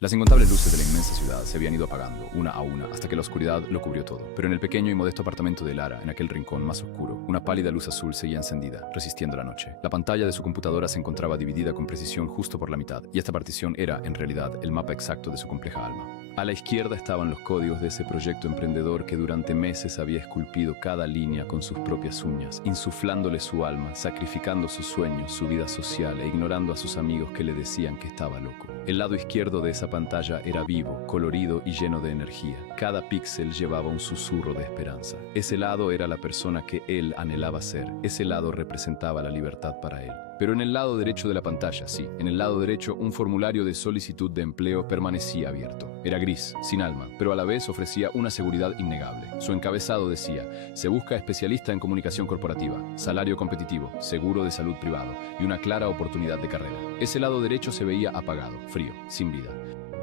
Las incontables luces de la inmensa ciudad se habían ido apagando, una a una, hasta que la oscuridad lo cubrió todo. Pero en el pequeño y modesto apartamento de Lara, en aquel rincón más oscuro, una pálida luz azul seguía encendida, resistiendo la noche. La pantalla de su computadora se encontraba dividida con precisión justo por la mitad, y esta partición era, en realidad, el mapa exacto de su compleja alma. A la izquierda estaban los códigos de ese proyecto emprendedor que durante meses había esculpido cada línea con sus propias uñas, insuflándole su alma, sacrificando sus sueños, su vida social e ignorando a sus amigos que le decían que estaba loco. El lado izquierdo de esa pantalla era vivo, colorido y lleno de energía. Cada píxel llevaba un susurro de esperanza. Ese lado era la persona que él anhelaba ser. Ese lado representaba la libertad para él. Pero en el lado derecho de la pantalla, sí, en el lado derecho, un formulario de solicitud de empleo permanecía abierto. Era gris, sin alma, pero a la vez ofrecía una seguridad innegable. Su encabezado decía: se busca especialista en comunicación corporativa, salario competitivo, seguro de salud privado y una clara oportunidad de carrera. Ese lado derecho se veía apagado, frío, sin vida.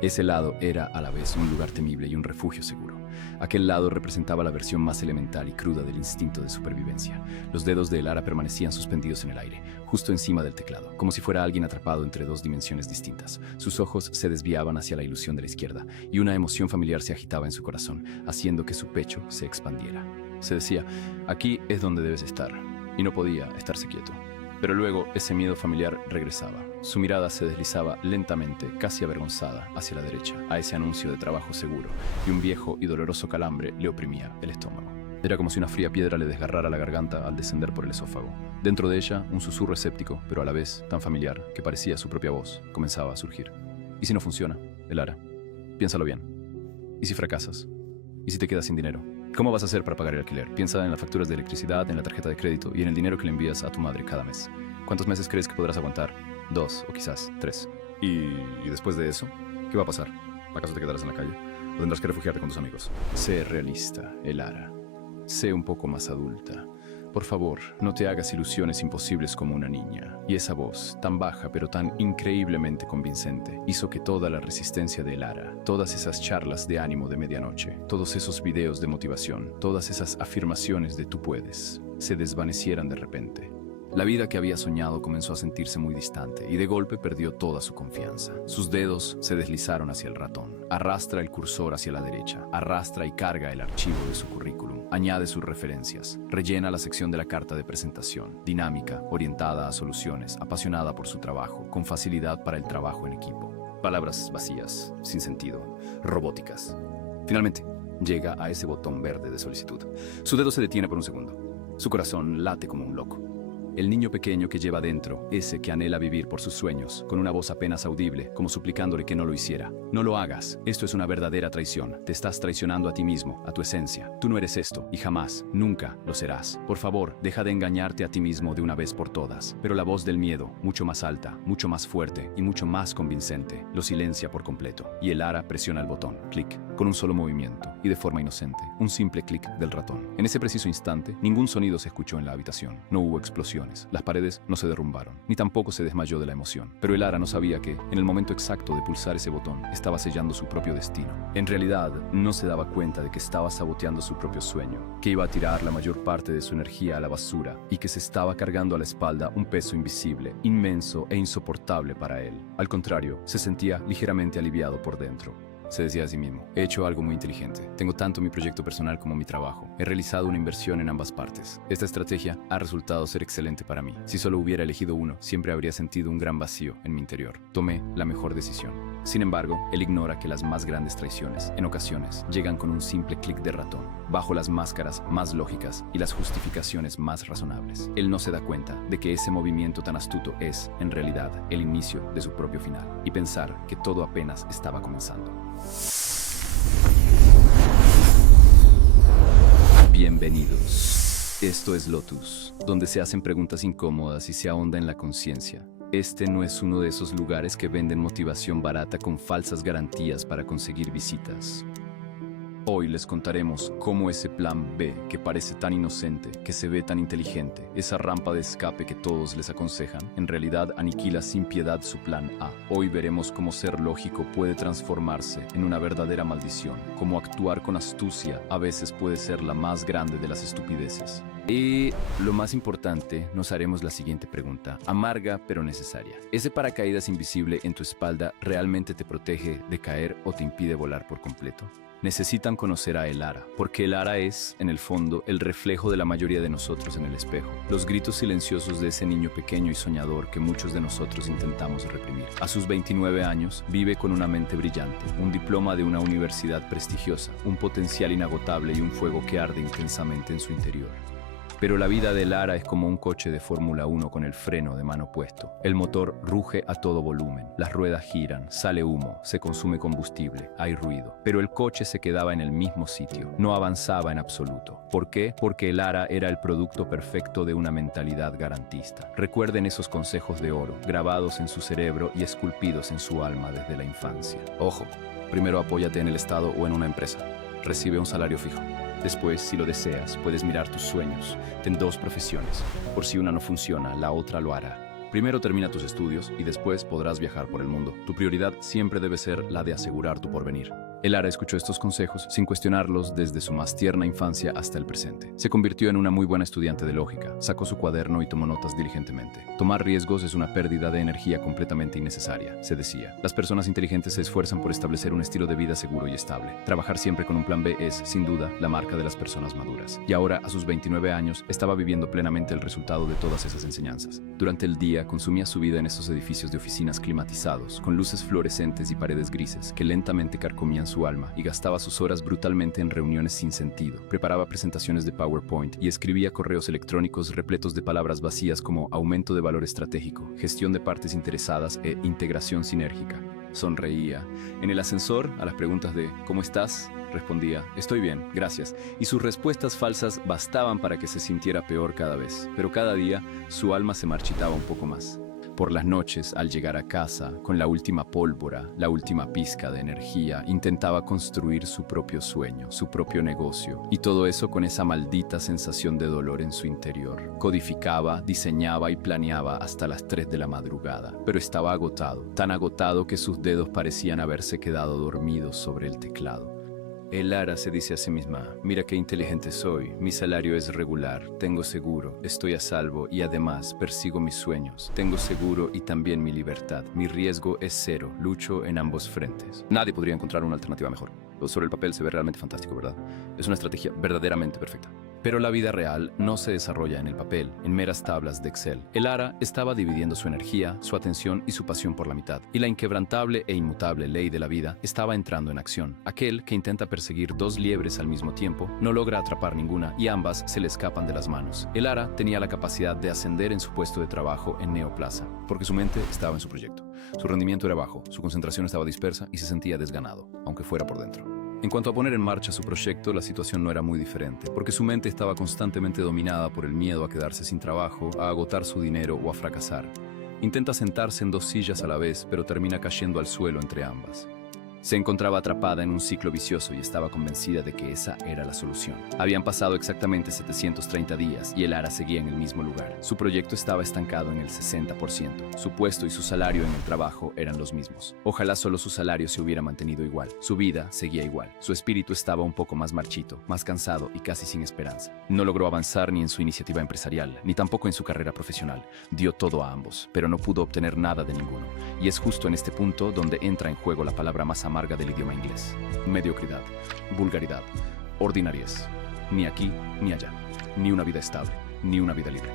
Ese lado era a la vez un lugar temible y un refugio seguro. Aquel lado representaba la versión más elemental y cruda del instinto de supervivencia. Los dedos de Lara permanecían suspendidos en el aire, justo encima del teclado, como si fuera alguien atrapado entre dos dimensiones distintas. Sus ojos se desviaban hacia la ilusión de la izquierda, y una emoción familiar se agitaba en su corazón, haciendo que su pecho se expandiera. Se decía: aquí es donde debes estar, y no podía estarse quieto. Pero luego ese miedo familiar regresaba. Su mirada se deslizaba lentamente, casi avergonzada, hacia la derecha, a ese anuncio de trabajo seguro, y un viejo y doloroso calambre le oprimía el estómago. Era como si una fría piedra le desgarrara la garganta al descender por el esófago. Dentro de ella, un susurro escéptico, pero a la vez tan familiar, que parecía su propia voz, comenzaba a surgir. ¿Y si no funciona, Lara? Piénsalo bien. ¿Y si fracasas? ¿Y si te quedas sin dinero? ¿Cómo vas a hacer para pagar el alquiler? Piensa en las facturas de electricidad, en la tarjeta de crédito y en el dinero que le envías a tu madre cada mes. ¿Cuántos meses crees que podrás aguantar? 2 o quizás 3. ¿Y después de eso? ¿Qué va a pasar? ¿Acaso te quedarás en la calle? ¿O tendrás que refugiarte con tus amigos? Sé realista, Lara. Sé un poco más adulta. Por favor, no te hagas ilusiones imposibles como una niña. Y esa voz, tan baja pero tan increíblemente convincente, hizo que toda la resistencia de Lara, todas esas charlas de ánimo de medianoche, todos esos videos de motivación, todas esas afirmaciones de tú puedes, se desvanecieran de repente. La vida que había soñado comenzó a sentirse muy distante y de golpe perdió toda su confianza. Sus dedos se deslizaron hacia el ratón. Arrastra el cursor hacia la derecha, arrastra y carga el archivo de su currículum, añade sus referencias, rellena la sección de la carta de presentación, dinámica, orientada a soluciones, apasionada por su trabajo, con facilidad para el trabajo en equipo. Palabras vacías, sin sentido, robóticas. Finalmente, llega a ese botón verde de solicitud. Su dedo se detiene por un segundo. Su corazón late como un loco. El niño pequeño que lleva dentro, ese que anhela vivir por sus sueños, con una voz apenas audible, como suplicándole que no lo hiciera. No lo hagas, esto es una verdadera traición. Te estás traicionando a ti mismo, a tu esencia. Tú no eres esto, y jamás, nunca lo serás. Por favor, deja de engañarte a ti mismo de una vez por todas. Pero la voz del miedo, mucho más alta, mucho más fuerte y mucho más convincente, lo silencia por completo. Y el Lara presiona el botón, clic, con un solo movimiento, y de forma inocente, un simple clic del ratón. En ese preciso instante, ningún sonido se escuchó en la habitación. No hubo explosión. Las paredes no se derrumbaron, ni tampoco se desmayó de la emoción. Pero el Lara no sabía que, en el momento exacto de pulsar ese botón, estaba sellando su propio destino. En realidad, no se daba cuenta de que estaba saboteando su propio sueño, que iba a tirar la mayor parte de su energía a la basura y que se estaba cargando a la espalda un peso invisible, inmenso e insoportable para él. Al contrario, se sentía ligeramente aliviado por dentro. Se decía a sí mismo: he hecho algo muy inteligente. Tengo tanto mi proyecto personal como mi trabajo. He realizado una inversión en ambas partes. Esta estrategia ha resultado ser excelente para mí. Si solo hubiera elegido uno, siempre habría sentido un gran vacío en mi interior. Tomé la mejor decisión. Sin embargo, él ignora que las más grandes traiciones, en ocasiones, llegan con un simple clic de ratón, bajo las máscaras más lógicas y las justificaciones más razonables. Él no se da cuenta de que ese movimiento tan astuto es, en realidad, el inicio de su propio final, y pensar que todo apenas estaba comenzando. Bienvenidos. Esto es Lotus, donde se hacen preguntas incómodas y se ahonda en la conciencia. Este no es uno de esos lugares que venden motivación barata con falsas garantías para conseguir visitas. Hoy les contaremos cómo ese plan B, que parece tan inocente, que se ve tan inteligente, esa rampa de escape que todos les aconsejan, en realidad aniquila sin piedad su plan A. Hoy veremos cómo ser lógico puede transformarse en una verdadera maldición, cómo actuar con astucia a veces puede ser la más grande de las estupideces. Y lo más importante, nos haremos la siguiente pregunta, amarga pero necesaria. ¿Ese paracaídas invisible en tu espalda realmente te protege de caer o te impide volar por completo? Necesitan conocer a Elara, porque Elara es, en el fondo, el reflejo de la mayoría de nosotros en el espejo. Los gritos silenciosos de ese niño pequeño y soñador que muchos de nosotros intentamos reprimir. A sus 29 años, vive con una mente brillante, un diploma de una universidad prestigiosa, un potencial inagotable y un fuego que arde intensamente en su interior. Pero la vida de Lara es como un coche de Fórmula 1 con el freno de mano puesto. El motor ruge a todo volumen, las ruedas giran, sale humo, se consume combustible, hay ruido. Pero el coche se quedaba en el mismo sitio, no avanzaba en absoluto. ¿Por qué? Porque Lara era el producto perfecto de una mentalidad garantista. Recuerden esos consejos de oro, grabados en su cerebro y esculpidos en su alma desde la infancia. Ojo, primero apóyate en el Estado o en una empresa. Recibe un salario fijo. Después, si lo deseas, puedes mirar tus sueños. Ten 2 profesiones. Por si una no funciona, la otra lo hará. Primero termina tus estudios y después podrás viajar por el mundo. Tu prioridad siempre debe ser la de asegurar tu porvenir. Elara escuchó estos consejos sin cuestionarlos desde su más tierna infancia hasta el presente. Se convirtió en una muy buena estudiante de lógica, sacó su cuaderno y tomó notas diligentemente. Tomar riesgos es una pérdida de energía completamente innecesaria, se decía. Las personas inteligentes se esfuerzan por establecer un estilo de vida seguro y estable. Trabajar siempre con un plan B es, sin duda, la marca de las personas maduras. Y ahora, a sus 29 años, estaba viviendo plenamente el resultado de todas esas enseñanzas. Durante el día, consumía su vida en estos edificios de oficinas climatizados, con luces fluorescentes y paredes grises, que lentamente carcomían su alma, y gastaba sus horas brutalmente en reuniones sin sentido. Preparaba presentaciones de PowerPoint y escribía correos electrónicos repletos de palabras vacías como aumento de valor estratégico, gestión de partes interesadas e integración sinérgica. Sonreía. En el ascensor, a las preguntas de ¿cómo estás?, respondía, estoy bien, gracias, y sus respuestas falsas bastaban para que se sintiera peor cada vez, pero cada día su alma se marchitaba un poco más. Por las noches, al llegar a casa, con la última pólvora, la última pizca de energía, intentaba construir su propio sueño, su propio negocio, y todo eso con esa maldita sensación de dolor en su interior. Codificaba, diseñaba y planeaba hasta las 3 de la madrugada, pero estaba agotado, tan agotado que sus dedos parecían haberse quedado dormidos sobre el teclado. Elara se dice a sí misma, mira qué inteligente soy, mi salario es regular, tengo seguro, estoy a salvo y además persigo mis sueños, tengo seguro y también mi libertad, mi riesgo es cero, lucho en ambos frentes. Nadie podría encontrar una alternativa mejor. Sobre el papel se ve realmente fantástico, ¿verdad? Es una estrategia verdaderamente perfecta. Pero la vida real no se desarrolla en el papel, en meras tablas de Excel. Elara estaba dividiendo su energía, su atención y su pasión por la mitad. Y la inquebrantable e inmutable ley de la vida estaba entrando en acción. Aquel que intenta perseguir 2 liebres al mismo tiempo no logra atrapar ninguna y ambas se le escapan de las manos. Elara tenía la capacidad de ascender en su puesto de trabajo en Neoplaza, porque su mente estaba en su proyecto. Su rendimiento era bajo, su concentración estaba dispersa y se sentía desganado, aunque fuera por dentro. En cuanto a poner en marcha su proyecto, la situación no era muy diferente, porque su mente estaba constantemente dominada por el miedo a quedarse sin trabajo, a agotar su dinero o a fracasar. Intenta sentarse en 2 sillas a la vez, pero termina cayendo al suelo entre ambas. Se encontraba atrapada en un ciclo vicioso y estaba convencida de que esa era la solución. Habían pasado exactamente 730 días y Elara seguía en el mismo lugar. Su proyecto estaba estancado en el 60%. Su puesto y su salario en el trabajo eran los mismos. Ojalá solo su salario se hubiera mantenido igual. Su vida seguía igual. Su espíritu estaba un poco más marchito, más cansado y casi sin esperanza. No logró avanzar ni en su iniciativa empresarial, ni tampoco en su carrera profesional. Dio todo a ambos, pero no pudo obtener nada de ninguno. Y es justo en este punto donde entra en juego la palabra más amarga del idioma inglés: mediocridad, vulgaridad, ordinariez. Ni aquí ni allá, ni una vida estable, ni una vida libre.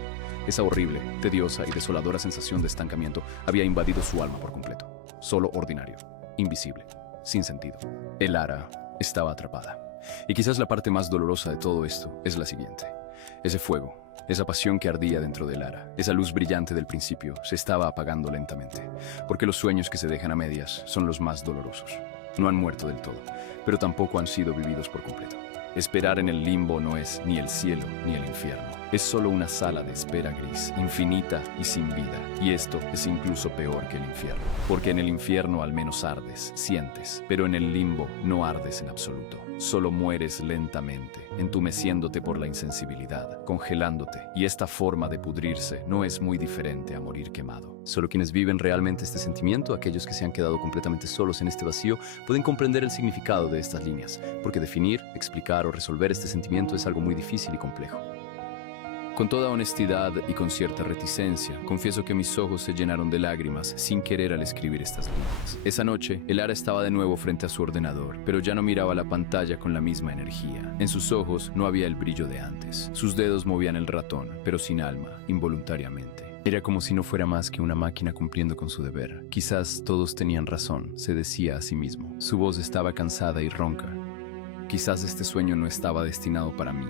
Esa horrible, tediosa y desoladora sensación de estancamiento había invadido su alma por completo. Solo ordinario, invisible, sin sentido. Elara estaba atrapada. Y quizás la parte más dolorosa de todo esto es la siguiente: ese fuego, esa pasión que ardía dentro de Elara, esa luz brillante del principio, se estaba apagando lentamente, porque los sueños que se dejan a medias son los más dolorosos. No han muerto del todo, pero tampoco han sido vividos por completo. Esperar en el limbo no es ni el cielo ni el infierno. Es solo una sala de espera gris, infinita y sin vida. Y esto es incluso peor que el infierno. Porque en el infierno al menos ardes, sientes, pero en el limbo no ardes en absoluto. Solo mueres lentamente, entumeciéndote por la insensibilidad, congelándote. Y esta forma de pudrirse no es muy diferente a morir quemado. Solo quienes viven realmente este sentimiento, aquellos que se han quedado completamente solos en este vacío, pueden comprender el significado de estas líneas, porque definir, explicar o resolver este sentimiento es algo muy difícil y complejo. Con toda honestidad y con cierta reticencia, confieso que mis ojos se llenaron de lágrimas sin querer al escribir estas líneas. Esa noche, Elara estaba de nuevo frente a su ordenador, pero ya no miraba la pantalla con la misma energía. En sus ojos no había el brillo de antes. Sus dedos movían el ratón, pero sin alma, involuntariamente. Era como si no fuera más que una máquina cumpliendo con su deber. Quizás todos tenían razón, se decía a sí mismo. Su voz estaba cansada y ronca. Quizás este sueño no estaba destinado para mí.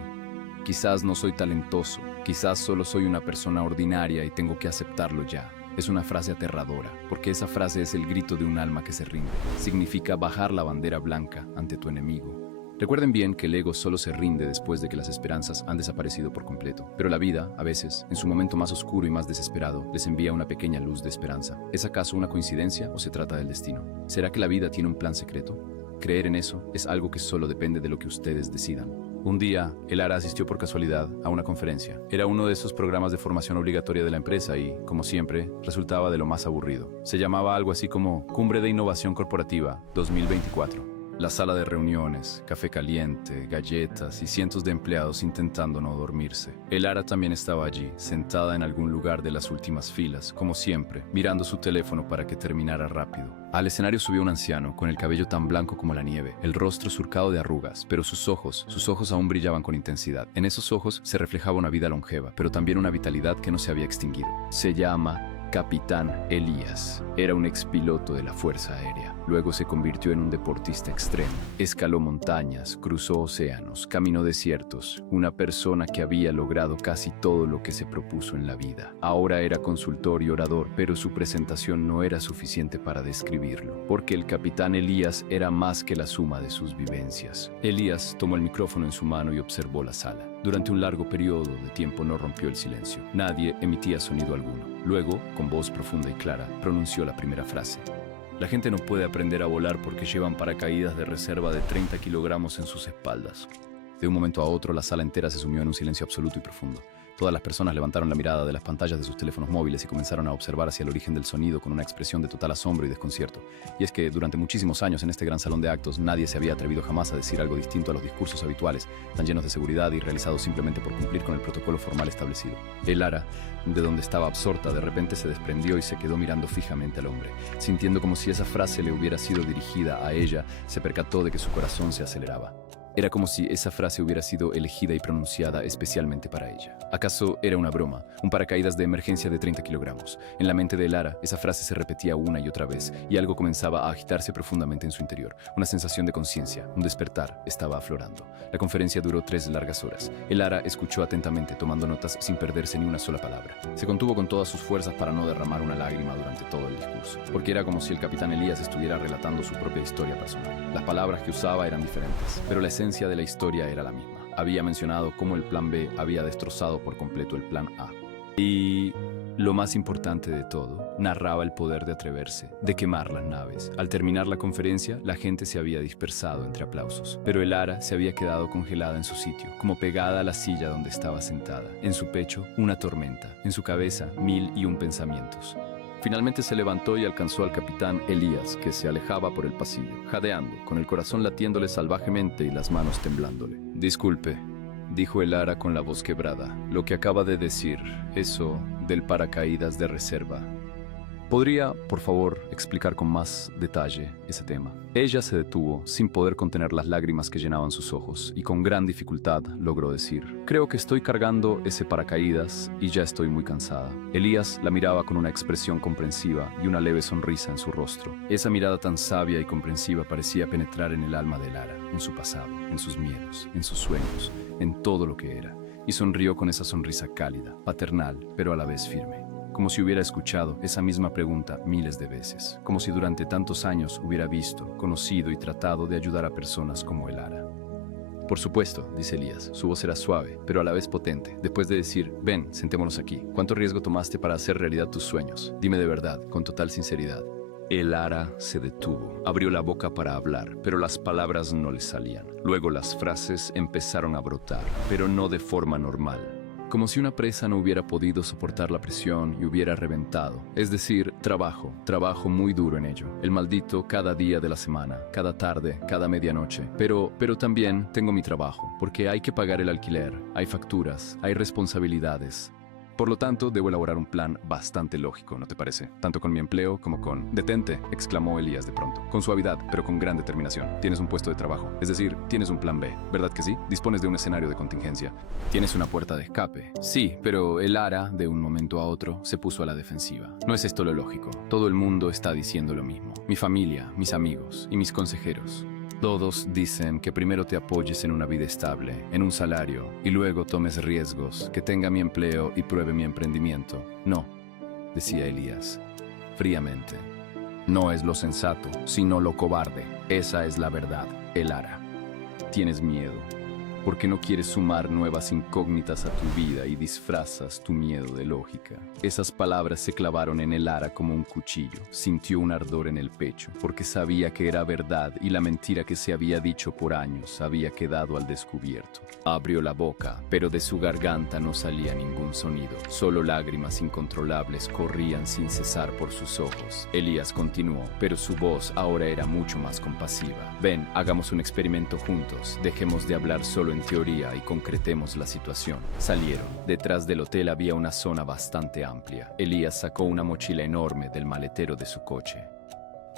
Quizás no soy talentoso, quizás solo soy una persona ordinaria y tengo que aceptarlo ya. Es una frase aterradora, porque esa frase es el grito de un alma que se rinde. Significa bajar la bandera blanca ante tu enemigo. Recuerden bien que el ego solo se rinde después de que las esperanzas han desaparecido por completo. Pero la vida, a veces, en su momento más oscuro y más desesperado, les envía una pequeña luz de esperanza. ¿Es acaso una coincidencia o se trata del destino? ¿Será que la vida tiene un plan secreto? Creer en eso es algo que solo depende de lo que ustedes decidan. Un día, Elara asistió por casualidad a una conferencia. Era uno de esos programas de formación obligatoria de la empresa y, como siempre, resultaba de lo más aburrido. Se llamaba algo así como Cumbre de Innovación Corporativa 2024. La sala de reuniones, café caliente, galletas y cientos de empleados intentando no dormirse. Elara también estaba allí, sentada en algún lugar de las últimas filas, como siempre, mirando su teléfono para que terminara rápido. Al escenario subió un anciano, con el cabello tan blanco como la nieve, el rostro surcado de arrugas, pero sus ojos aún brillaban con intensidad. En esos ojos se reflejaba una vida longeva, pero también una vitalidad que no se había extinguido. Se llama Capitán Elías. Era un expiloto de la Fuerza Aérea. Luego se convirtió en un deportista extremo. Escaló montañas, cruzó océanos, caminó desiertos. Una persona que había logrado casi todo lo que se propuso en la vida. Ahora era consultor y orador, pero su presentación no era suficiente para describirlo, porque el Capitán Elías era más que la suma de sus vivencias. Elías tomó el micrófono en su mano y observó la sala. Durante un largo periodo de tiempo no rompió el silencio. Nadie emitía sonido alguno. Luego, con voz profunda y clara, pronunció la primera frase. La gente no puede aprender a volar porque llevan paracaídas de reserva de 30 kilogramos en sus espaldas. De un momento a otro, la sala entera se sumió en un silencio absoluto y profundo. Todas las personas levantaron la mirada de las pantallas de sus teléfonos móviles y comenzaron a observar hacia el origen del sonido con una expresión de total asombro y desconcierto. Y es que durante muchísimos años en este gran salón de actos nadie se había atrevido jamás a decir algo distinto a los discursos habituales, tan llenos de seguridad y realizados simplemente por cumplir con el protocolo formal establecido. Elara, de donde estaba absorta, de repente se desprendió y se quedó mirando fijamente al hombre. Sintiendo como si esa frase le hubiera sido dirigida a ella, se percató de que su corazón se aceleraba. Era como si esa frase hubiera sido elegida y pronunciada especialmente para ella. ¿Acaso era una broma? Un paracaídas de emergencia de 30 kilogramos. En la mente de Elara, esa frase se repetía una y otra vez, y algo comenzaba a agitarse profundamente en su interior. Una sensación de conciencia, un despertar, estaba aflorando. La conferencia duró 3 largas horas. Elara escuchó atentamente, tomando notas sin perderse ni una sola palabra. Se contuvo con todas sus fuerzas para no derramar una lágrima durante todo el discurso, porque era como si el Capitán Elías estuviera relatando su propia historia personal. Las palabras que usaba eran diferentes, pero la esencia de la historia era la misma. Había mencionado cómo el plan B había destrozado por completo el plan A. Y lo más importante de todo, narraba el poder de atreverse, de quemar las naves. Al terminar la conferencia, la gente se había dispersado entre aplausos, pero Elara se había quedado congelada en su sitio, como pegada a la silla donde estaba sentada. En su pecho, una tormenta. En su cabeza, 1001 pensamientos. Finalmente se levantó y alcanzó al Capitán Elías, que se alejaba por el pasillo, jadeando, con el corazón latiéndole salvajemente y las manos temblándole. «Disculpe», dijo Elara con la voz quebrada, «lo que acaba de decir, eso del paracaídas de reserva. ¿Podría, por favor, explicar con más detalle ese tema?» Ella se detuvo, sin poder contener las lágrimas que llenaban sus ojos, y con gran dificultad logró decir: «Creo que estoy cargando ese paracaídas y ya estoy muy cansada». Elías la miraba con una expresión comprensiva y una leve sonrisa en su rostro. Esa mirada tan sabia y comprensiva parecía penetrar en el alma de Elara, en su pasado, en sus miedos, en sus sueños, en todo lo que era, y sonrió con esa sonrisa cálida, paternal, pero a la vez firme. Como si hubiera escuchado esa misma pregunta miles de veces, como si durante tantos años hubiera visto, conocido y tratado de ayudar a personas como Elara. «Por supuesto», dice Elías, su voz era suave, pero a la vez potente, después de decir: «Ven, sentémonos aquí. ¿Cuánto riesgo tomaste para hacer realidad tus sueños? Dime de verdad, con total sinceridad». Elara se detuvo, abrió la boca para hablar, pero las palabras no le salían. Luego las frases empezaron a brotar, pero no de forma normal. como si una presa no hubiera podido soportar la presión y hubiera reventado. Es decir, trabajo muy duro en ello. El maldito cada día de la semana, cada tarde, cada medianoche. Pero también tengo mi trabajo, porque hay que pagar el alquiler, hay facturas, hay responsabilidades. Por lo tanto, debo elaborar un plan bastante lógico, ¿no te parece? Tanto con mi empleo como con... «Detente», exclamó Elías de pronto, con suavidad, pero con gran determinación. Tienes un puesto de trabajo, es decir, tienes un plan B, ¿verdad que sí? Dispones de un escenario de contingencia. Tienes una puerta de escape. Sí, pero el Ara, de un momento a otro, se puso a la defensiva. No es esto lo lógico. Todo el mundo está diciendo lo mismo. Mi familia, mis amigos y mis consejeros. Todos dicen que primero te apoyes en una vida estable, en un salario, y luego tomes riesgos, que tenga mi empleo y pruebe mi emprendimiento. No, decía Elías, fríamente. No es lo sensato, sino lo cobarde. Esa es la verdad, el Ara. Tienes miedo, porque no quieres sumar nuevas incógnitas a tu vida y disfrazas tu miedo de lógica. Esas palabras se clavaron en el Ara como un cuchillo. Sintió un ardor en el pecho, porque sabía que era verdad y la mentira que se había dicho por años había quedado al descubierto. Abrió la boca, pero de su garganta no salía ningún sonido. Solo lágrimas incontrolables corrían sin cesar por sus ojos. Elías continuó, pero su voz ahora era mucho más compasiva. Ven, hagamos un experimento juntos. Dejemos de hablar solo en teoría y concretemos la situación. Salieron. Detrás del hotel había una zona bastante amplia. Elías sacó una mochila enorme del maletero de su coche.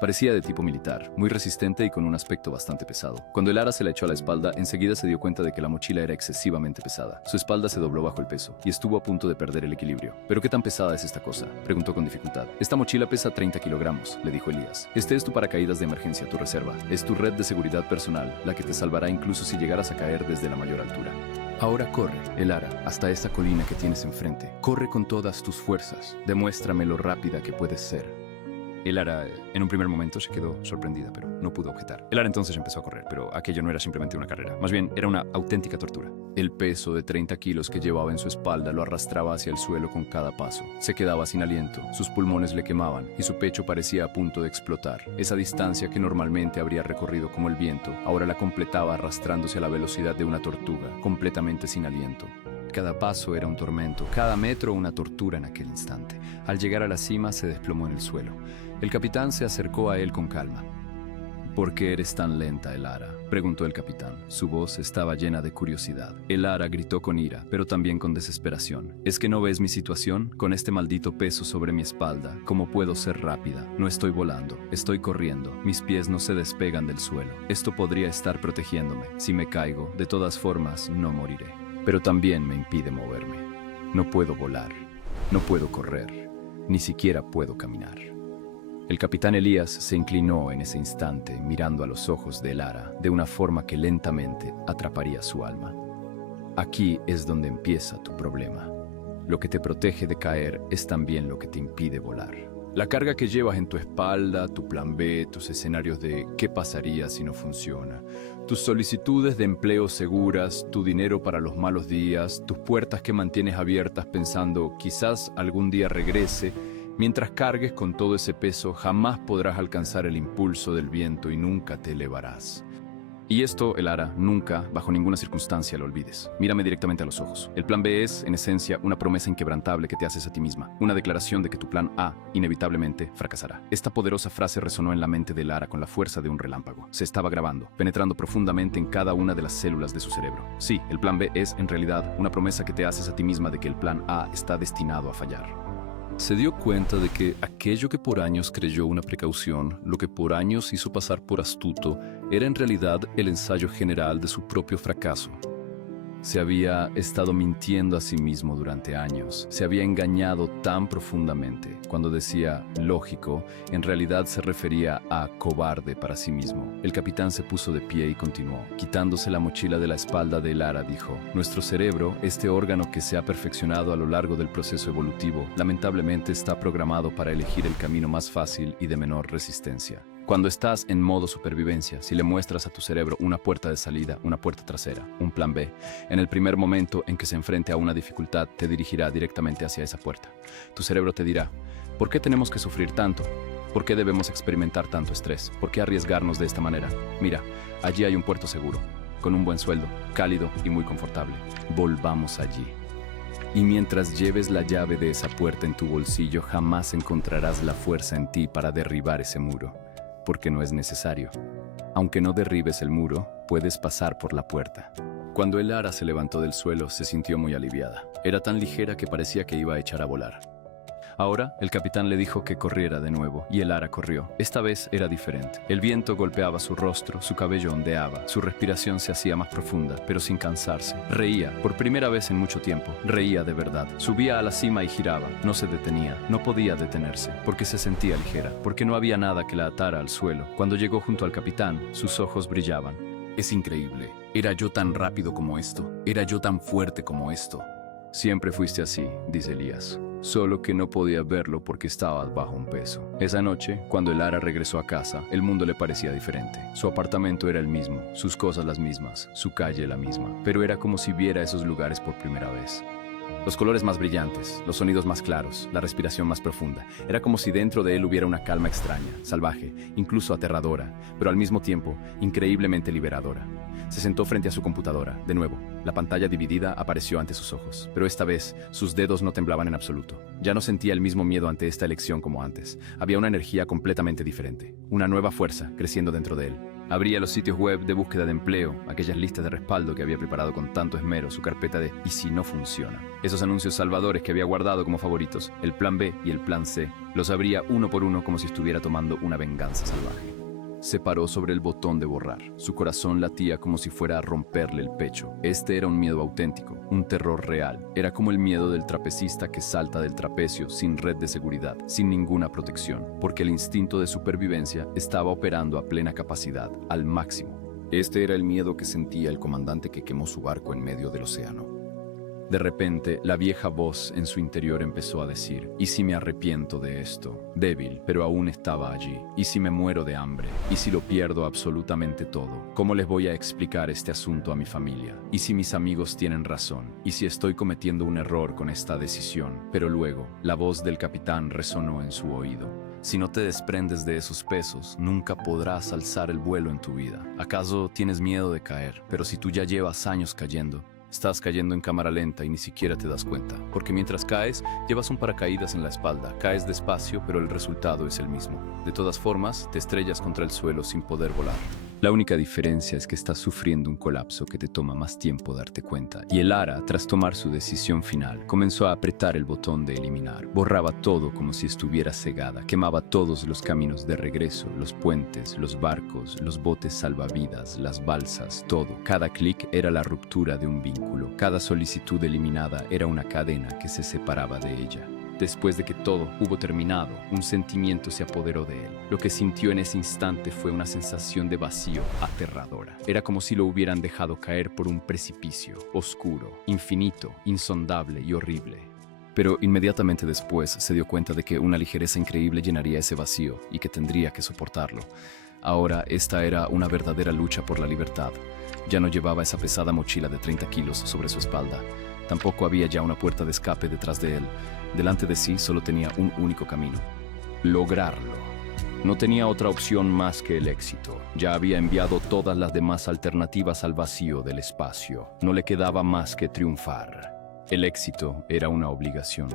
Parecía de tipo militar, muy resistente y con un aspecto bastante pesado. Cuando el Ara se la echó a la espalda, enseguida se dio cuenta de que la mochila era excesivamente pesada. Su espalda se dobló bajo el peso y estuvo a punto de perder el equilibrio. ¿Pero qué tan pesada es esta cosa?, preguntó con dificultad. Esta mochila pesa 30 kilogramos, le dijo Elías. Este es tu paracaídas de emergencia, tu reserva. Es tu red de seguridad personal, la que te salvará incluso si llegaras a caer desde la mayor altura. Ahora corre, el Ara, hasta esta colina que tienes enfrente. Corre con todas tus fuerzas. Demuéstrame lo rápida que puedes ser. El Ara, en un primer momento, se quedó sorprendida, pero no pudo objetar. El Ara entonces empezó a correr, pero aquello no era simplemente una carrera. Más bien, era una auténtica tortura. El peso de 30 kilos que llevaba en su espalda lo arrastraba hacia el suelo con cada paso. Se quedaba sin aliento, sus pulmones le quemaban y su pecho parecía a punto de explotar. Esa distancia que normalmente habría recorrido como el viento, ahora la completaba arrastrándose a la velocidad de una tortuga, completamente sin aliento. Cada paso era un tormento, cada metro una tortura en aquel instante. Al llegar a la cima se desplomó en el suelo. El capitán se acercó a él con calma. ¿Por qué eres tan lenta, el Ara?, preguntó el capitán. Su voz estaba llena de curiosidad. El Ara gritó con ira, pero también con desesperación. ¿Es que no ves mi situación? Con este maldito peso sobre mi espalda, ¿cómo puedo ser rápida? No estoy volando, estoy corriendo. Mis pies no se despegan del suelo. Esto podría estar protegiéndome. Si me caigo, de todas formas, no moriré. Pero también me impide moverme. No puedo volar, no puedo correr, ni siquiera puedo caminar. El capitán Elías se inclinó en ese instante, mirando a los ojos de el Ara de una forma que lentamente atraparía su alma. Aquí es donde empieza tu problema. Lo que te protege de caer es también lo que te impide volar. La carga que llevas en tu espalda, tu plan B, tus escenarios de ¿qué pasaría si no funciona?, tus solicitudes de empleo seguras, tu dinero para los malos días, tus puertas que mantienes abiertas pensando quizás algún día regrese. Mientras cargues con todo ese peso, jamás podrás alcanzar el impulso del viento y nunca te elevarás. Y esto, el Ara, nunca, bajo ninguna circunstancia lo olvides. Mírame directamente a los ojos. El plan B es, en esencia, una promesa inquebrantable que te haces a ti misma. Una declaración de que tu plan A, inevitablemente, fracasará. Esta poderosa frase resonó en la mente de Lara con la fuerza de un relámpago. Se estaba grabando, penetrando profundamente en cada una de las células de su cerebro. Sí, el plan B es, en realidad, una promesa que te haces a ti misma de que el plan A está destinado a fallar. Se dio cuenta de que aquello que por años creyó una precaución, lo que por años hizo pasar por astuto, era en realidad el ensayo general de su propio fracaso. Se había estado mintiendo a sí mismo durante años. Se había engañado tan profundamente. Cuando decía lógico, en realidad se refería a cobarde para sí mismo. El capitán se puso de pie y continuó. Quitándose la mochila de la espalda de Lara, dijo: nuestro cerebro, este órgano que se ha perfeccionado a lo largo del proceso evolutivo, lamentablemente está programado para elegir el camino más fácil y de menor resistencia. Cuando estás en modo supervivencia, si le muestras a tu cerebro una puerta de salida, una puerta trasera, un plan B, en el primer momento en que se enfrente a una dificultad, te dirigirá directamente hacia esa puerta. Tu cerebro te dirá: ¿por qué tenemos que sufrir tanto? ¿Por qué debemos experimentar tanto estrés? ¿Por qué arriesgarnos de esta manera? Mira, allí hay un puerto seguro, con un buen sueldo, cálido y muy confortable. Volvamos allí. Y mientras lleves la llave de esa puerta en tu bolsillo, jamás encontrarás la fuerza en ti para derribar ese muro, porque no es necesario. Aunque no derribes el muro, puedes pasar por la puerta. Cuando el ara se levantó del suelo, se sintió muy aliviada. Era tan ligera que parecía que iba a echar a volar. Ahora, el capitán le dijo que corriera de nuevo, y el ara corrió. Esta vez era diferente. El viento golpeaba su rostro, su cabello ondeaba, su respiración se hacía más profunda, pero sin cansarse. Reía, por primera vez en mucho tiempo. Reía de verdad. Subía a la cima y giraba. No se detenía. No podía detenerse, porque se sentía ligera, porque no había nada que la atara al suelo. Cuando llegó junto al capitán, sus ojos brillaban. Es increíble. ¿Era yo tan rápido como esto? ¿Era yo tan fuerte como esto? Siempre fuiste así, dice Elías. Solo que no podía verlo porque estabas bajo un peso. Esa noche, cuando el ara regresó a casa, el mundo le parecía diferente. Su apartamento era el mismo, sus cosas las mismas, su calle la misma, pero era como si viera esos lugares por primera vez. Los colores más brillantes, los sonidos más claros, la respiración más profunda. Era como si dentro de él hubiera una calma extraña, salvaje, incluso aterradora, pero al mismo tiempo increíblemente liberadora. Se sentó frente a su computadora. De nuevo, la pantalla dividida apareció ante sus ojos, pero esta vez sus dedos no temblaban en absoluto. Ya no sentía el mismo miedo ante esta elección como antes. Había una energía completamente diferente, una nueva fuerza creciendo dentro de él. Abría los sitios web de búsqueda de empleo, aquellas listas de respaldo que había preparado con tanto esmero, su carpeta de ¿y si no funciona? Esos anuncios salvadores que había guardado como favoritos, el plan B y el plan C, los abría uno por uno como si estuviera tomando una venganza salvaje. Se paró sobre el botón de borrar. Su corazón latía como si fuera a romperle el pecho. Este era un miedo auténtico, un terror real. Era como el miedo del trapecista que salta del trapecio sin red de seguridad, sin ninguna protección, porque el instinto de supervivencia estaba operando a plena capacidad, al máximo. Este era el miedo que sentía el comandante que quemó su barco en medio del océano. De repente, la vieja voz en su interior empezó a decir, ¿y si me arrepiento de esto? Débil, pero aún estaba allí. ¿Y si me muero de hambre? ¿Y si lo pierdo absolutamente todo? ¿Cómo les voy a explicar este asunto a mi familia? ¿Y si mis amigos tienen razón? ¿Y si estoy cometiendo un error con esta decisión? Pero luego, la voz del capitán resonó en su oído. Si no te desprendes de esos pesos, nunca podrás alzar el vuelo en tu vida. ¿Acaso tienes miedo de caer? Pero si tú ya llevas años cayendo, estás cayendo en cámara lenta y ni siquiera te das cuenta, porque mientras caes, llevas un paracaídas en la espalda, caes despacio, pero el resultado es el mismo. De todas formas, te estrellas contra el suelo sin poder volar. La única diferencia es que estás sufriendo un colapso que te toma más tiempo darte cuenta. Y el ara, tras tomar su decisión final, comenzó a apretar el botón de eliminar. Borraba todo como si estuviera cegada, quemaba todos los caminos de regreso, los puentes, los barcos, los botes salvavidas, las balsas, todo. Cada clic era la ruptura de un vínculo. Cada solicitud eliminada era una cadena que se separaba de ella. Después de que todo hubo terminado, un sentimiento se apoderó de él. Lo que sintió en ese instante fue una sensación de vacío aterradora. Era como si lo hubieran dejado caer por un precipicio, oscuro, infinito, insondable y horrible. Pero inmediatamente después se dio cuenta de que una ligereza increíble llenaría ese vacío y que tendría que soportarlo. Ahora esta era una verdadera lucha por la libertad. Ya no llevaba esa pesada mochila de 30 kilos sobre su espalda. Tampoco había ya una puerta de escape detrás de él. Delante de sí solo tenía un único camino: lograrlo. No tenía otra opción más que el éxito. Ya había enviado todas las demás alternativas al vacío del espacio. No le quedaba más que triunfar. El éxito era una obligación.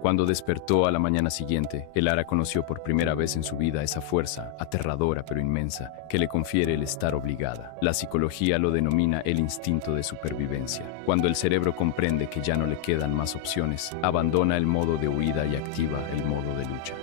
Cuando despertó a la mañana siguiente, el ara conoció por primera vez en su vida esa fuerza, aterradora pero inmensa, que le confiere el estar obligada. La psicología lo denomina el instinto de supervivencia. Cuando el cerebro comprende que ya no le quedan más opciones, abandona el modo de huida y activa el modo de lucha.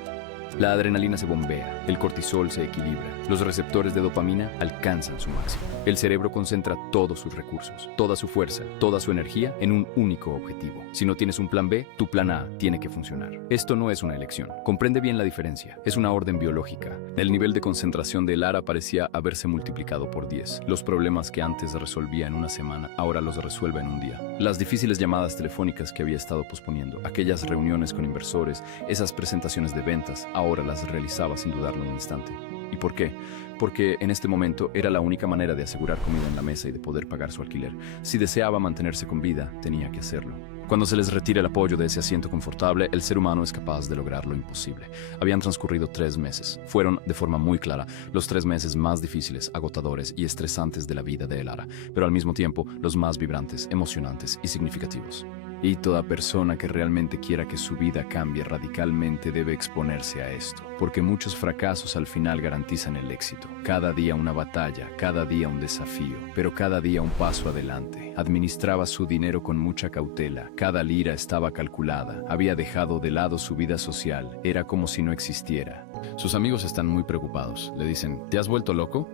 La adrenalina se bombea, el cortisol se equilibra, los receptores de dopamina alcanzan su máximo. El cerebro concentra todos sus recursos, toda su fuerza, toda su energía en un único objetivo. Si no tienes un plan B, tu plan A tiene que funcionar. Esto no es una elección. Comprende bien la diferencia. Es una orden biológica. El nivel de concentración de Lara parecía haberse multiplicado por 10. Los problemas que antes resolvía en una semana, ahora los resuelve en un día. Las difíciles llamadas telefónicas que había estado posponiendo, aquellas reuniones con inversores, esas presentaciones de ventas, ahora las realizaba sin dudarlo un instante. ¿Y por qué? Porque en este momento era la única manera de asegurar comida en la mesa y de poder pagar su alquiler. Si deseaba mantenerse con vida, tenía que hacerlo. Cuando se les retira el apoyo de ese asiento confortable, el ser humano es capaz de lograr lo imposible. Habían transcurrido 3 meses. Fueron, de forma muy clara, los 3 meses más difíciles, agotadores y estresantes de la vida de Elara, pero al mismo tiempo los más vibrantes, emocionantes y significativos. Y toda persona que realmente quiera que su vida cambie radicalmente debe exponerse a esto, porque muchos fracasos al final garantizan el éxito. Cada día una batalla, cada día un desafío, pero cada día un paso adelante. Administraba su dinero con mucha cautela, cada lira estaba calculada, había dejado de lado su vida social, era como si no existiera. Sus amigos están muy preocupados, le dicen, ¿te has vuelto loco?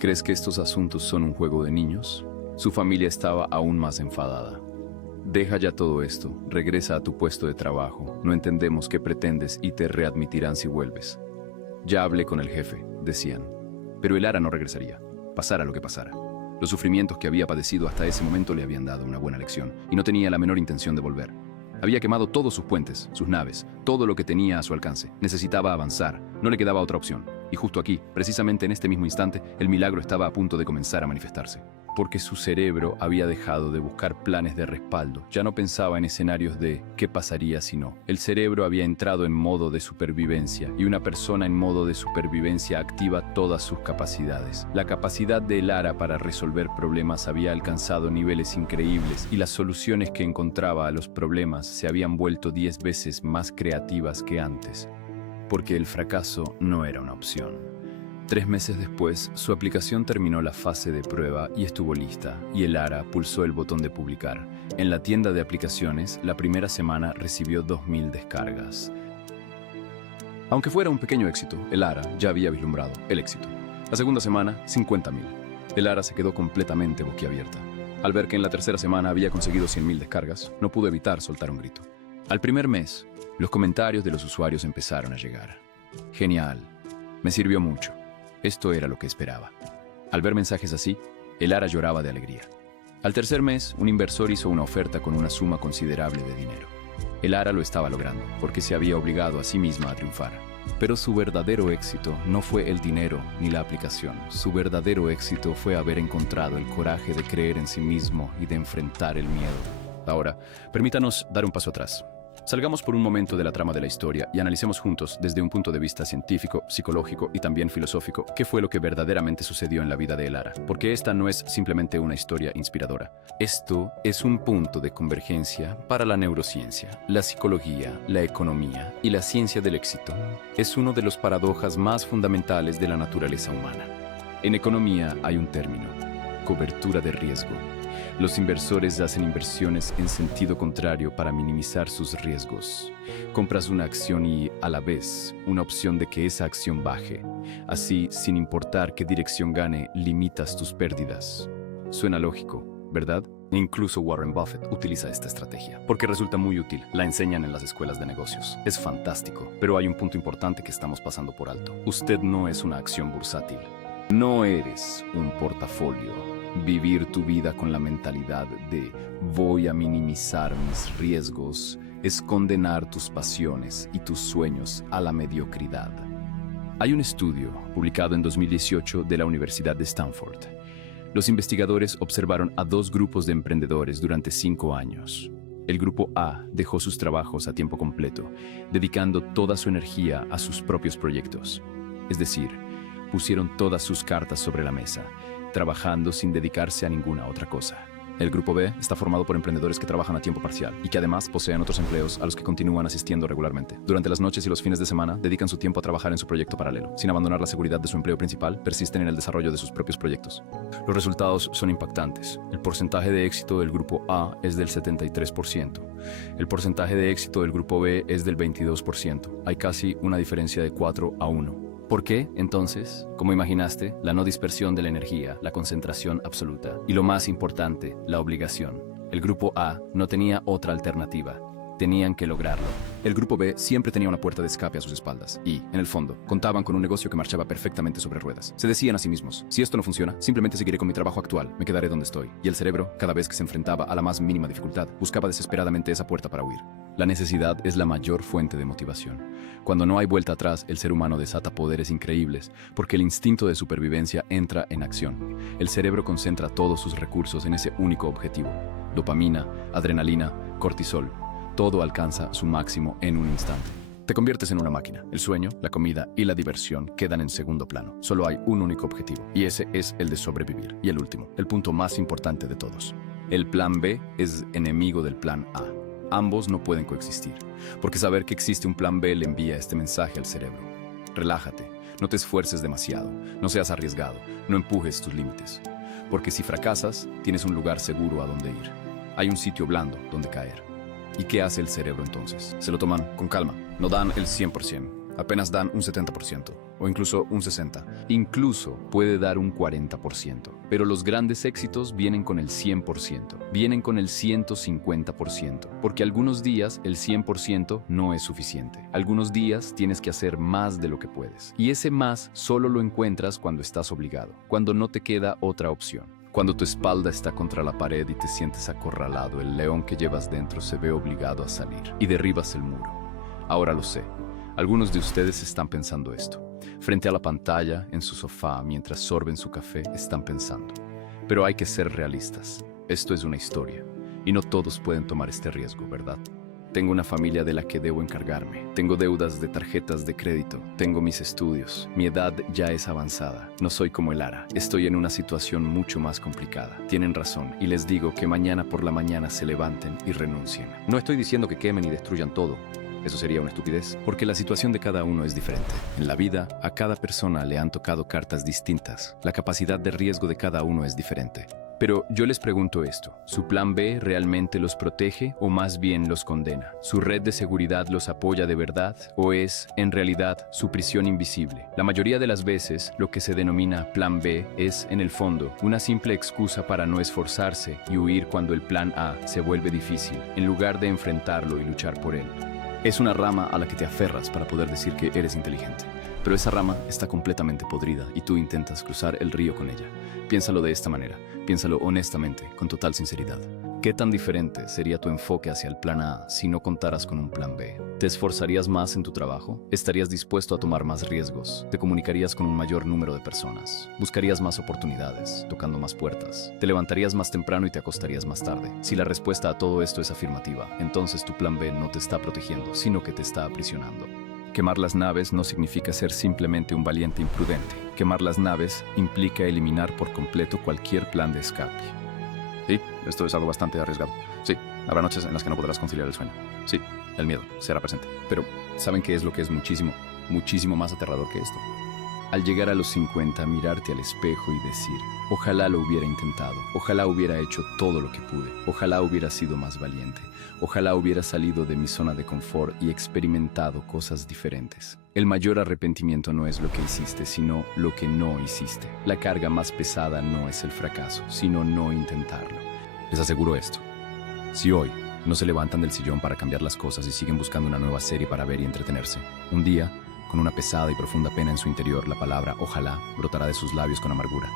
¿Crees que estos asuntos son un juego de niños? Su familia estaba aún más enfadada. Deja ya todo esto, regresa a tu puesto de trabajo, no entendemos qué pretendes y te readmitirán si vuelves. Ya hablé con el jefe, decían, pero el Ara no regresaría, pasara lo que pasara. Los sufrimientos que había padecido hasta ese momento le habían dado una buena lección y no tenía la menor intención de volver. Había quemado todos sus puentes, sus naves, todo lo que tenía a su alcance. Necesitaba avanzar, no le quedaba otra opción. Y justo aquí, precisamente en este mismo instante, el milagro estaba a punto de comenzar a manifestarse. Porque su cerebro había dejado de buscar planes de respaldo. Ya no pensaba en escenarios de ¿qué pasaría si no? El cerebro había entrado en modo de supervivencia y una persona en modo de supervivencia activa todas sus capacidades. La capacidad de Lara para resolver problemas había alcanzado niveles increíbles y las soluciones que encontraba a los problemas se habían vuelto 10 veces más creativas que antes. Porque el fracaso no era una opción. 3 meses después, su aplicación terminó la fase de prueba y estuvo lista, y el Ara pulsó el botón de publicar. En la tienda de aplicaciones, la primera semana recibió 2000 descargas. Aunque fuera un pequeño éxito, el Ara ya había vislumbrado el éxito. La segunda semana, 50.000. El Ara se quedó completamente boquiabierta. Al ver que en la tercera semana había conseguido 100.000 descargas, no pudo evitar soltar un grito. Al primer mes, los comentarios de los usuarios empezaron a llegar. Genial, me sirvió mucho. Esto era lo que esperaba. Al ver mensajes así, el Ara lloraba de alegría. Al tercer mes, un inversor hizo una oferta con una suma considerable de dinero. El Ara lo estaba logrando, porque se había obligado a sí misma a triunfar. Pero su verdadero éxito no fue el dinero ni la aplicación. Su verdadero éxito fue haber encontrado el coraje de creer en sí mismo y de enfrentar el miedo. Ahora, permítanos dar un paso atrás. Salgamos por un momento de la trama de la historia y analicemos juntos, desde un punto de vista científico, psicológico y también filosófico, qué fue lo que verdaderamente sucedió en la vida de el Ara. Porque esta no es simplemente una historia inspiradora. Esto es un punto de convergencia para la neurociencia, la psicología, la economía y la ciencia del éxito. Es uno de los paradojas más fundamentales de la naturaleza humana. En economía hay un término: cobertura de riesgo. Los inversores hacen inversiones en sentido contrario para minimizar sus riesgos. Compras una acción y, a la vez, una opción de que esa acción baje. Así, sin importar qué dirección gane, limitas tus pérdidas. Suena lógico, ¿verdad? Incluso Warren Buffett utiliza esta estrategia, porque resulta muy útil. La enseñan en las escuelas de negocios. Es fantástico, pero hay un punto importante que estamos pasando por alto. Usted no es una acción bursátil. No eres un portafolio. Vivir tu vida con la mentalidad de voy a minimizar mis riesgos es condenar tus pasiones y tus sueños a la mediocridad. Hay un estudio publicado en 2018 de la Universidad de Stanford. Los investigadores observaron a 2 grupos de emprendedores durante 5 años. El grupo A dejó sus trabajos a tiempo completo, dedicando toda su energía a sus propios proyectos. Es decir, pusieron todas sus cartas sobre la mesa, trabajando sin dedicarse a ninguna otra cosa. El grupo B está formado por emprendedores que trabajan a tiempo parcial y que además poseen otros empleos a los que continúan asistiendo regularmente. Durante las noches y los fines de semana dedican su tiempo a trabajar en su proyecto paralelo. Sin abandonar la seguridad de su empleo principal, persisten en el desarrollo de sus propios proyectos. Los resultados son impactantes. El porcentaje de éxito del grupo A es del 73%. El porcentaje de éxito del grupo B es del 22%. Hay casi una diferencia de 4-1. ¿Por qué, entonces? Como imaginaste, la no dispersión de la energía, la concentración absoluta y lo más importante, la obligación. El grupo A no tenía otra alternativa. Tenían que lograrlo. El grupo B siempre tenía una puerta de escape a sus espaldas y, en el fondo, contaban con un negocio que marchaba perfectamente sobre ruedas. Se decían a sí mismos, si esto no funciona, simplemente seguiré con mi trabajo actual, me quedaré donde estoy. Y el cerebro, cada vez que se enfrentaba a la más mínima dificultad, buscaba desesperadamente esa puerta para huir. La necesidad es la mayor fuente de motivación. Cuando no hay vuelta atrás, el ser humano desata poderes increíbles, porque el instinto de supervivencia entra en acción. El cerebro concentra todos sus recursos en ese único objetivo. Dopamina, adrenalina, cortisol. Todo alcanza su máximo en un instante. Te conviertes en una máquina. El sueño, la comida y la diversión quedan en segundo plano. Solo hay un único objetivo, y ese es el de sobrevivir. Y el último, el punto más importante de todos: El plan B es enemigo del plan A. Ambos no pueden coexistir, porque saber que existe un plan B le envía este mensaje al cerebro. Relájate, no te esfuerces demasiado, no seas arriesgado, no empujes tus límites. Porque si fracasas, tienes un lugar seguro a donde ir. Hay un sitio blando donde caer. ¿Y qué hace el cerebro entonces? Se lo toman con calma, no dan el 100%. Apenas dan un 70% o incluso un 60%. Incluso puede dar un 40%. Pero los grandes éxitos vienen con el 100%, vienen con el 150%. Porque algunos días el 100% no es suficiente. Algunos días tienes que hacer más de lo que puedes. Y ese más solo lo encuentras cuando estás obligado, cuando no te queda otra opción. Cuando tu espalda está contra la pared y te sientes acorralado, el león que llevas dentro se ve obligado a salir y derribas el muro. Ahora lo sé. Algunos de ustedes están pensando esto. Frente a la pantalla, en su sofá, mientras sorben su café, están pensando. Pero hay que ser realistas. Esto es una historia. Y no todos pueden tomar este riesgo, ¿verdad? Tengo una familia de la que debo encargarme. Tengo deudas de tarjetas de crédito. Tengo mis estudios. Mi edad ya es avanzada. No soy como el Ara. Estoy en una situación mucho más complicada. Tienen razón. Y les digo que mañana por la mañana se levanten y renuncien. No estoy diciendo que quemen y destruyan todo. Eso sería una estupidez. Porque la situación de cada uno es diferente. En la vida, a cada persona le han tocado cartas distintas. La capacidad de riesgo de cada uno es diferente. Pero yo les pregunto esto, ¿su plan B realmente los protege o más bien los condena? ¿Su red de seguridad los apoya de verdad o es, en realidad, su prisión invisible? La mayoría de las veces, lo que se denomina plan B es, en el fondo, una simple excusa para no esforzarse y huir cuando el plan A se vuelve difícil, en lugar de enfrentarlo y luchar por él. Es una rama a la que te aferras para poder decir que eres inteligente. Pero esa rama está completamente podrida y tú intentas cruzar el río con ella. Piénsalo de esta manera, piénsalo honestamente, con total sinceridad. ¿Qué tan diferente sería tu enfoque hacia el plan A si no contaras con un plan B? ¿Te esforzarías más en tu trabajo? ¿Estarías dispuesto a tomar más riesgos? ¿Te comunicarías con un mayor número de personas? ¿Buscarías más oportunidades, tocando más puertas? ¿Te levantarías más temprano y te acostarías más tarde? Si la respuesta a todo esto es afirmativa, entonces tu plan B no te está protegiendo, sino que te está aprisionando. Quemar las naves no significa ser simplemente un valiente imprudente. Quemar las naves implica eliminar por completo cualquier plan de escape. Sí, esto es algo bastante arriesgado. Sí, habrá noches en las que no podrás conciliar el sueño. Sí, el miedo será presente. Pero, ¿saben qué es lo que es muchísimo, muchísimo más aterrador que esto? Al llegar a los 50, mirarte al espejo y decir, ojalá lo hubiera intentado, ojalá hubiera hecho todo lo que pude, ojalá hubiera sido más valiente, ojalá hubiera salido de mi zona de confort y experimentado cosas diferentes. El mayor arrepentimiento no es lo que hiciste, sino lo que no hiciste. La carga más pesada no es el fracaso, sino no intentarlo. Les aseguro esto. Si hoy no se levantan del sillón para cambiar las cosas y siguen buscando una nueva serie para ver y entretenerse, un día, con una pesada y profunda pena en su interior, la palabra ojalá brotará de sus labios con amargura.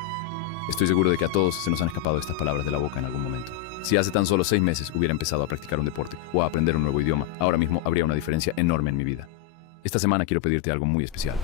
Estoy seguro de que a todos se nos han escapado estas palabras de la boca en algún momento. Si hace tan solo 6 meses hubiera empezado a practicar un deporte o a aprender un nuevo idioma, ahora mismo habría una diferencia enorme en mi vida. Esta semana quiero pedirte algo muy especial,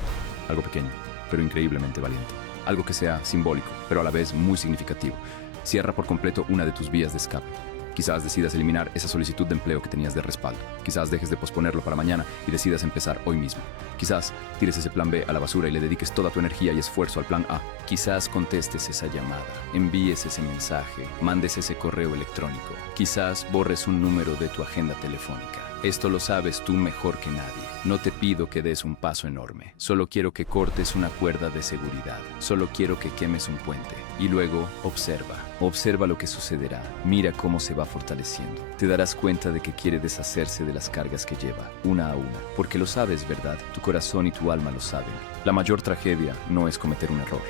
algo pequeño, pero increíblemente valiente. Algo que sea simbólico, pero a la vez muy significativo. Cierra por completo una de tus vías de escape. Quizás decidas eliminar esa solicitud de empleo que tenías de respaldo. Quizás dejes de posponerlo para mañana y decidas empezar hoy mismo. Quizás tires ese plan B a la basura y le dediques toda tu energía y esfuerzo al plan A. Quizás contestes esa llamada, envíes ese mensaje, mandes ese correo electrónico. Quizás borres un número de tu agenda telefónica. Esto lo sabes tú mejor que nadie. No te pido que des un paso enorme. Solo quiero que cortes una cuerda de seguridad. Solo quiero que quemes un puente. Y luego, observa. Observa lo que sucederá. Mira cómo se va fortaleciendo. Te darás cuenta de que quiere deshacerse de las cargas que lleva, una a una. Porque lo sabes, ¿verdad? Tu corazón y tu alma lo saben. La mayor tragedia no es cometer un error.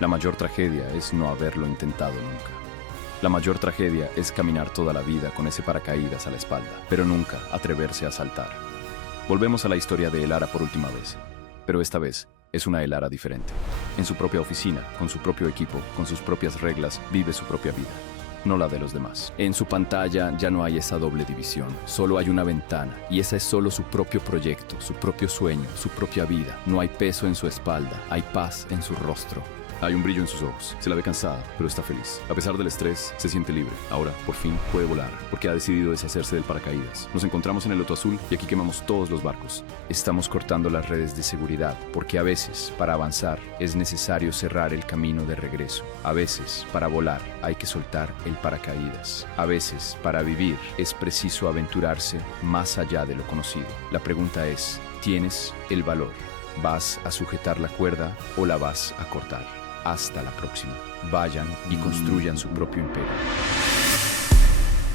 La mayor tragedia es no haberlo intentado nunca. La mayor tragedia es caminar toda la vida con ese paracaídas a la espalda, pero nunca atreverse a saltar. Volvemos a la historia de Elara por última vez, pero esta vez es una Elara diferente. En su propia oficina, con su propio equipo, con sus propias reglas, vive su propia vida, no la de los demás. En su pantalla ya no hay esa doble división, solo hay una ventana, y esa es solo su propio proyecto, su propio sueño, su propia vida. No hay peso en su espalda, hay paz en su rostro. Hay un brillo en sus ojos. Se la ve cansada, pero está feliz. A pesar del estrés, se siente libre. Ahora, por fin, puede volar, porque ha decidido deshacerse del paracaídas. Nos encontramos en el Loto Azul y aquí quemamos todos los barcos. Estamos cortando las redes de seguridad, porque a veces, para avanzar, es necesario cerrar el camino de regreso. A veces, para volar, hay que soltar el paracaídas. A veces, para vivir, es preciso aventurarse más allá de lo conocido. La pregunta es, ¿tienes el valor? ¿Vas a sujetar la cuerda o la vas a cortar? Hasta la próxima. Vayan y construyan su propio imperio.